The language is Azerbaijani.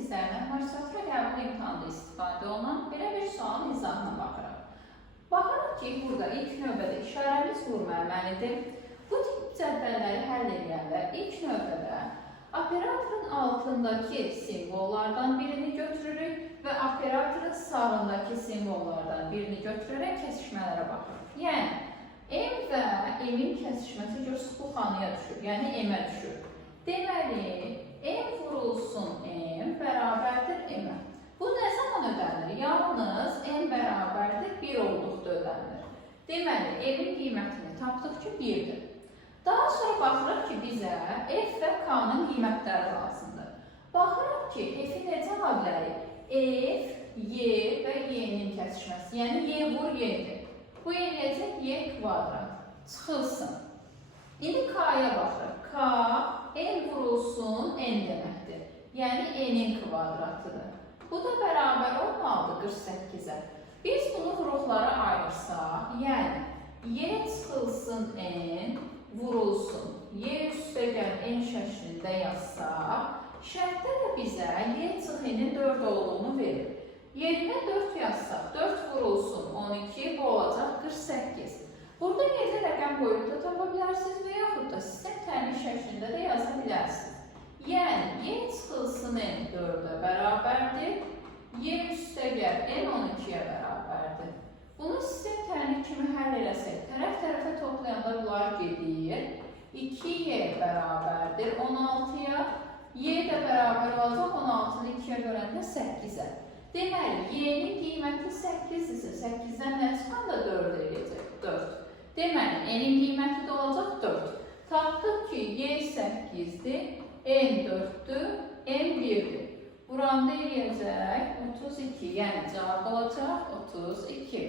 sizlərlə magistratura qəbul imtahanında istifadə olunan belə bir sualın izahına baxırıq. Baxırıq ki, burada ilk növbədə işarəmiz vurmalıdır. Bu tip cədvəlləri həll edəndə ilk növbədə operatorun altındakı simvollardan birini götürürük və operatorun sağındakı simvollardan birini götürərək kəsişmələrə baxırıq. Yəni, M və M-in kəsişməsi görürsünüz bu xanaya düşür, yəni M-ə düşür. Deməli, M vurulsun M bərabərdir M-ə. Bu nə zaman ödənilir? Yalnız M bərabərdir 1 olduqda ödənilir. Deməli, M-in qiymətini tapdıq ki, 1-dir. Daha sonra baxırıq ki, bizə F və K-nın qiymətləri lazımdır. Baxırıq ki, F-i necə ala bilərik? F, Y və Y-nin kəsişməsi. Yəni, Y vur Y-dir. Bu eləyəcək Y kvadrat. Çıxılsın. İndi K-ya baxırıq. K, N vurulsun N deməkdir. Yəni, N-in kvadratıdır. Bu da bərabər olmalıdır 48-ə. Biz bunu vuruqlara ayırsaq, yəni, Y çıxılsın N, vurulsun. Y üstəgəl N şəklində yazsaq, şərtdə də bizə Y çıx N-in 4 olduğunu verir. Yerinə 4 yazsaq, 4 vurulsun 12, bu olacaq 48. Burada yerdə rəqəm qoyub da tapa bilərsiniz və yaxud da sistem təmin şəklində də yaza bilərsiniz. Yəni, Y çıxılsın N 4-ə bərabərdir, Y üstəgəl N 12-yə bərabərdir. Bunu sistem təmin kimi həll eləsək, tərəf-tərəfə toplayanda bunlar gedir. 2Y bərabərdir 16-ya, Y də bərabər olacaq 16-nı 2-yə böləndə 8-ə. Deməli, Y-nin qiyməti 8-dirsə, 8-dən nə çıxanda 4 eləyəcək? 4. Deməli, N-in qiyməti də olacaq 4. Tapdıq ki, Y 8-dir, N 4-dür, N 1-dir. Buranda eləyəcək 32, yəni cavab olacaq 32.